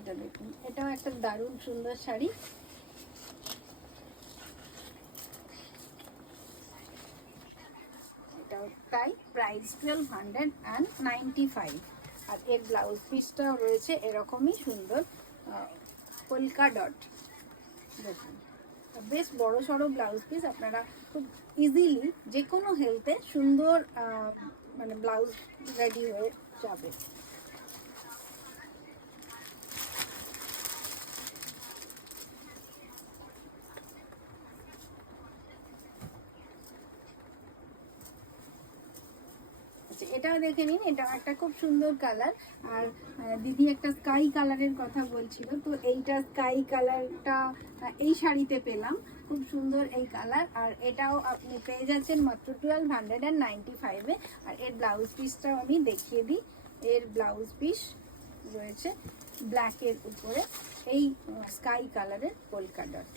এটা দেখুন, এটাও একটা দারুণ সুন্দর শাড়ি। এটাও তাই, প্রাইস 1295। আর এর ব্লাউজ পিসটাও রয়েছে এরকমই সুন্দর পোলকা ডট। দেখুন বেশ বড় সড়ো ব্লাউজ পিস, আপনারা খুব ইজিলি যে কোনো হেলথে সুন্দর মানে ব্লাউজ রেডি হয়ে যাবে। এটাও দেখে নিন, এটা একটা খুব সুন্দর কালার। আর দিদি একটা স্কাই কালারের কথা বলছিল, তো এইটা স্কাই কালারটা এই শাড়িতে পেলাম, খুব সুন্দর এই কালার। আর এটাও আপনি পেয়ে যাচ্ছেন মাত্র 1295-এ। আর এর ব্লাউজ পিসটাও আমি দেখিয়ে দিই। এর ব্লাউজ পিস রয়েছে ব্ল্যাকের উপরে এই স্কাই কালারের পোলকা ডট।